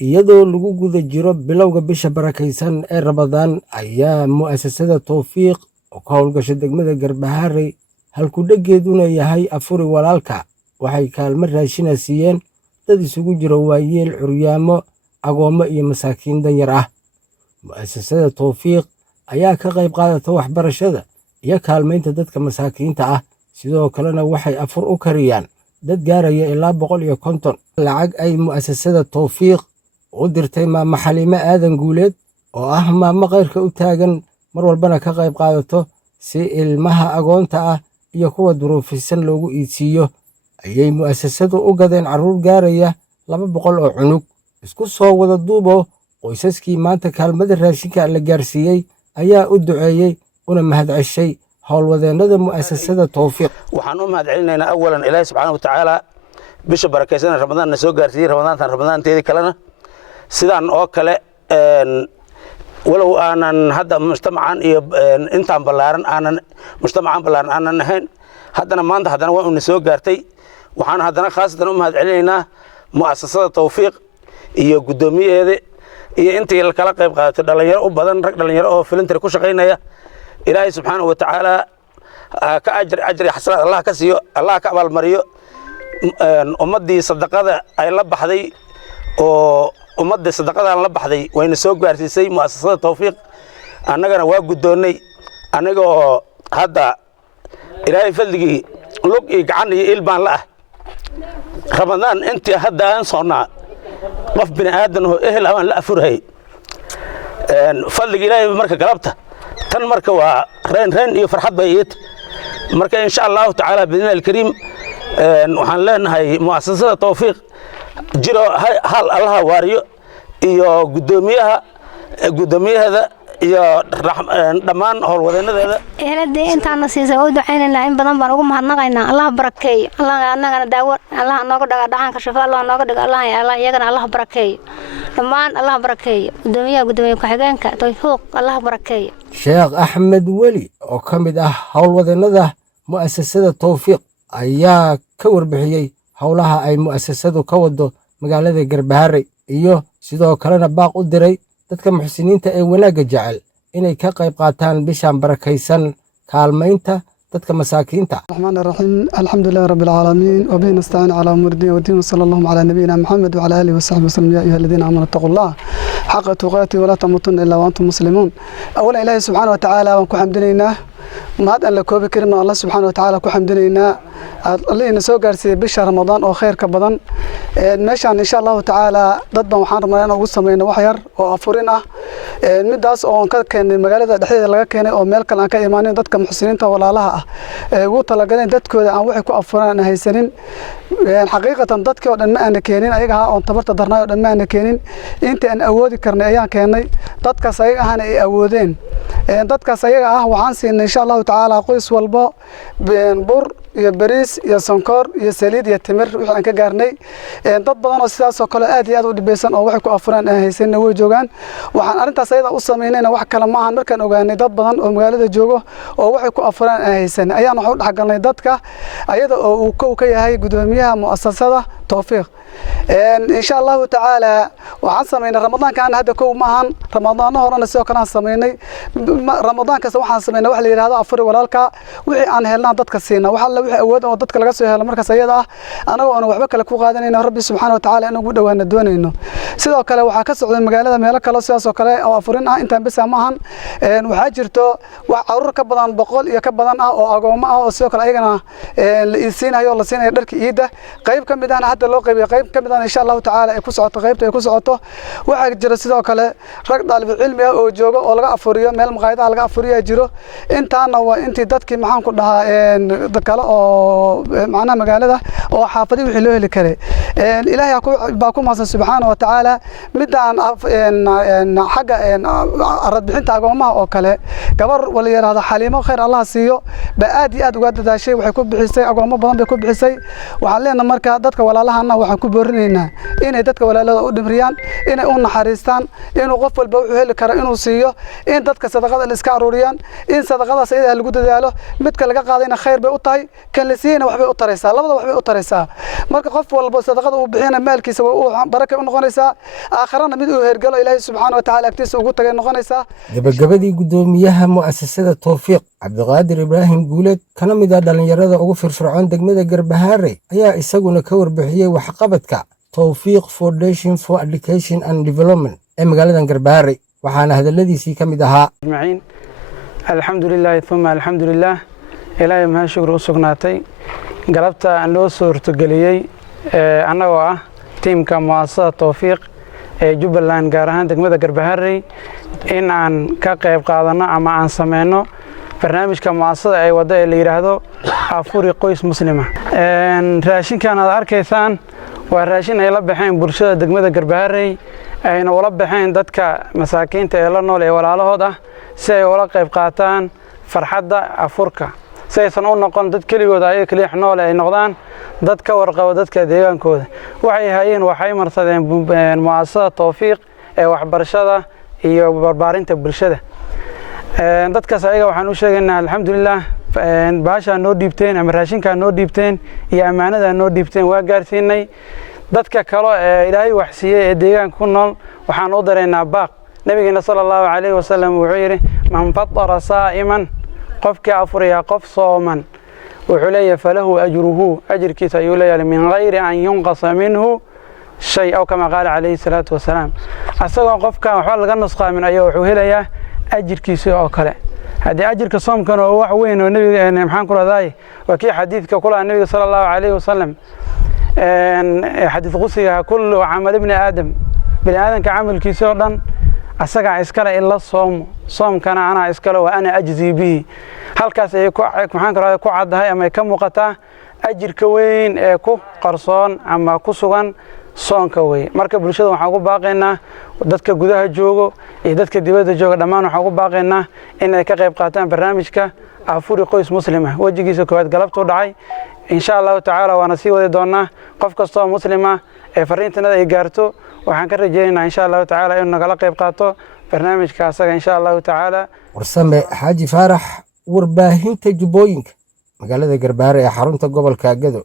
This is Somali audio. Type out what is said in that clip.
iyadoo lagu guda jiro bilowga bisha barakaysan ee Ramadaan ayaa mu'asasada Tawfiiq oo ka howlgasha degmada Garbaharey halku-dhageeduna yahay afuri walaalka waxay kaalmo raashina siiyeen dad isugu jira waayeel curyaamo agoomo iyo masaakiin danyar ah. mu'asasada Tawfiiq ayaa ka qayb qaadata waxbarashada iyo kaalmaynta dadka masaakiinta ah, sidoo kalena waxay afur u kariyaan dad gaaraya ilaa 150 lacag ay mu'asasada Tawfiiq u dirtay maama Xaliime Aadan Guuleed oo ah maamo khayrka u taagan mar walbana ka qayb qaadato si ilmaha agoonta ah iyo kuwa duruufaysan loogu iidsiiyo. ayay mu'asasadu u gadeen carruur gaaraya 200 oo cunug. isku soo wada duubo qoysaskii maanta kaalmada raashinka la gaarsiiyey ayaa u duceeyey una mahadceshay howlwadeennada mu'asasada Tawfiiq. waxaan u mahadcelinaynaa awalan ilaahay subxaanahu wa tacaala bisha barakaysan Ramadaan soo gaarsiiyey Ramadaanteedii kalena sidaan oo kale walow aanan hadda mujtamacan iyo intaan ballaaran aanan ahayn haddana maanta waa una soo gaartay. waxaan haddana khaasatan u mahadcelinaynaa mu'asasada Tawfiiq iyo guddoomiyaheeda iyo intii kala qayb qaadatay dhalinyaro u badan rag dhalinyaro oo filantari ku shaqaynaya. ilaahay subxaanahu wa tacaala ka ajri xasanaad allah ka siiyo, allah ka abaalmariyo. ummadii sadaqada ay la baxday oo ummadda sadaqadan la baxday wayna soo gaarsiisay mu'asasada Tawfiiq. annagana waa guddoonnay anagoo hadda ilaahay fadligii lug iyo gacan iyo ilbaan la ah. Ramadaan intii hadda aan soonnaa qof bini aadan oo ehel aan la afurhay fadliga ilaahay marka galabta tan marka waa reen iyo farxad bay iyad marka insha Allah taala bidna alkariim waxaan leenahay mu'asasada Tawfiiq jiro hal Allah waariyo iyo gudoomiyahada iyo dhammaan howlwadeenadeeda ehelada intaan siisay oo duceynayna in badan baan ugu mahadnaqaynaa. Allah barakeeyo, Allah annagana daawo, Allah nooga dhaga dhacanka shafaa, Allah nooga dhigo, Allah iyagana Allah barakeeyo, dhammaan Allah barakeeyo. gudoomiye ku-xigeenka Tawfiiq Allah barakeeyo. Sheekh Axmed Weli oo ka mid ah howlwadeennada mu'asasada Tawfiiq ayaa ka warbixiyey howlaha ay mu'asasadu ka wado magaalada Garbaharey iyo sidoo kalena baaq u diray dadka muxsiniinta ee wanaagga jecel inay ka qayb qaataan bishan barakaysan kaalmaynta dadka masaakiinta. الرحمن الرحيم الحمد لله رب العالمين وبه نستعين على أمور الدين والدين وصلى الله على نبينا محمد وعلى آله وصحبه وسلم. يا أيها الذين آمنوا اتقوا الله حق تقاته ولا تموتن إلا وأنتم مسلمون. أولا إلهي سبحانه وتعالى وانكو حمدنا mahad aan la koobi karin Allah subhanahu wa ta'ala ku xamdinaynaa. Allah ina soo gaarsiiyay bisha Ramadaan oo khayr ka badan. meeshaan insha Allah ta'ala dad baan waxaan rabnaa inaan ugu sameeyno wax yar oo afurin ah. midaas oo ka keenay magaalada dhexdeeda laga keenay oo meel kale aan ka imaanin dadka muxsiniinta walaalaha ah ugu talagaleen dadkooda aan wax ku afuraan haysanin. xaqiiqatan dadkii oo dhan ma aan keenin ayaga oo tabarta darnaa oo dhan ma aan keenin inta aan awoodi karnay ayaan keenay. dadkaas ayaga ahna ay awoodeen dadkaas ayaga ah waxaan siinay insha Allah ta'ala qoys walba bur iyo bariis iyo sonkor iyo saliid iyo timir wixii aan ka gaarnay. dad badan oo sidaas oo kale aad iyo aad u dhibeysan oo wax ku afuraan haysan way joogaan. waxaan arintaas ayada u sameeynayna wax kale ma ahan markaan ogaanay dad badan oo magaalada joogo oo wax ku afuraan haysan ayaan wax u dhaxgalnay dadka ayada oo uu ka yahay gudoomiyaha mu'asasada Tawfiiq. insha Allah ta'ala waxaan sameeynay Ramadaankan hadda koow ma ahan Ramadaan horena sidoo kale aan sameeynay Ramadaanka waxaan sameeynay wax la yiraahdo afur walaalka wixii aan helnaa dadka siina waxa la wixii awood oo dadka laga soo helo markaas ayada ah anaga oo waxba kale ku qaadanayna Rabbi subhanahu wa ta'ala inagu dhawaana doonayno. sidoo kale waxa ka socday magaalada meelo kale sidaas oo kale oo afurin ah intaan bis ma ahan waxa jirto wax carruur ka badan 100 iyo ka badan ah oo agoomo ah oo sidoo kale ayagana la isiinayo la siinayo dharka ciida qayb ka mid ah hadda loo qaybiyo qayb ka mid ah insha Allah ta'ala ay ku socoto qaybta ay ku socoto. waxa jira sidoo kale rag dalib cilmi ah oo jooga oo laga afuriyo meel maqaayadaha laga afuriyo jiro intaana waa intii dadkii maxaan ku dhahaa dad kale oo macna magaalada oo xaafadii wixii loo heli karay. ilaahay baa ku maasan subhanahu wa ta'ala midaan xaga arad bixinta agoomaha oo kale gabar wala yiraahdo Xaliimo khayr Allah siiyo ba aad iyo aad uga dadaashay waxay ku bixisay agoomo badan bay ku bixisay. waxaan leenahay marka dadka walaalahana waxaan ku boorinaynaa inay dadka walaalada u dhimriyaan inay u naxariistaan inuu qof walba wuxuu heli karo inuu siiyo in dadka sadaqada la iska aruuriyaan in sadaqadaas iyada lagu dadaalo midka laga qaadayna khayr bay u tahay kan la siiyayna waxbay u taraysaa labada waxbay u taraysaa marka qof walba sadaqada uu bixina maalkiisa waa baraka u noqonaysaa aakhirana mid uu hergalo ilaahay subxaanahu wa tacaala agtiisa ugu tagay noqonaysaa gabagabadii gudoomiyaha mu'asasada tawfiiq cabdiqaadir ibraahim guuleed kana mid ah dhalinyarada ugu firfircoon degmada Garbaharey ayaa isaguna ka warbixiyay waxqabadka Tawfiiq Foundation for Education and Development ee magaalada Garbaharey waxaana hadaladiisii ka mid ahaa ajmaciin alxamdulillaah thumma alxamdulillaah ilaahay ma shukr u sugnaatay galabta aan loo soo hortogeliyay annagoo ah tiimka mu'asasada Tawfiiq ee Jubbaland gaar ahaan degmada Garbaharey in aan ka qayb qaadano ama aan sameeyno barnaamijka mu'asasada ay wada ee la yiraahdo afuri qoys muslima raashinkan aad arkaysaan waa raashin ay la baxeen bulshada degmada Garbaharey ayna wala baxeen dadka masaakiinta ee la nool ee walaalahooda si ay wala qayb qaataan farxadda afurka si aysan u noqon dad kaligood ay kaliix nool ay noqdaan dad ka warqabo dadka deegaankooda waxay marsadeen mu'asasada Tawfiiq ee waxbarashada iyo barbaarinta bulshada dadkaas ayaga waxaan u sheegaynaa alxamdulillaah baasha noo dhiibteen ama raashinka noo dhiibteen iyo amaanada noo dhiibteen waa gaarsiinay dadka kale ee ilaahay wax siiyay ee deegaanka ku nool waxaan u dareynaa baaq nabigeena sallallahu alayhi wasallam wuxuu yiri man fattara saa'iman qofka afuriya qof sooman wuxuu leeyahay falahu ajruhu ajrkiisa ayuu leeyahay min ghayri an yunqasa minhu shay aw kama qaala alayhi salatu wasalaam asagoo qofka waxa laga nusqaamin ayaa wuxuu helayaa ajirkiisa oo kale hadii ajirka soomkan oo wax weyn oo nabiga maxaan ku raadaay waa kii xadiidka kula nabiga sallallahu alayhi wasallam xadiid qusiga kullu amal ibn aadam bil aadanka amalkiisa oo dhan asaga iskala illa soomkana ana iskala wa ana ajzi bi halkaas ay ku maxaan ku raadaay ku cadahay ama ka muuqata ajirka weyn ee ku qarsoon ama ku sugan soonka way marka bulshada waxaan ugu baaqaynaa dadka gudaha joogo iyo dadka dibadda jooga dhammaan waxaan ugu baaqaynaa in ay ka qayb qaataan barnaamijka afuri qoys muslima wajigiisa koowaad galabtu dhacay insha Allah taala waana sii wadi doonaa qof kasta oo muslima ee fariintanada ay gaarto waxaan ka rajaynaynaa insha Allah taala inuu nagala qayb qaato barnaamijka asaga insha Allah taala warsame Xaaji Faarax warbaahinta Jubbooyinka magaalada Garbaharey ee xarunta gobolka Gedo.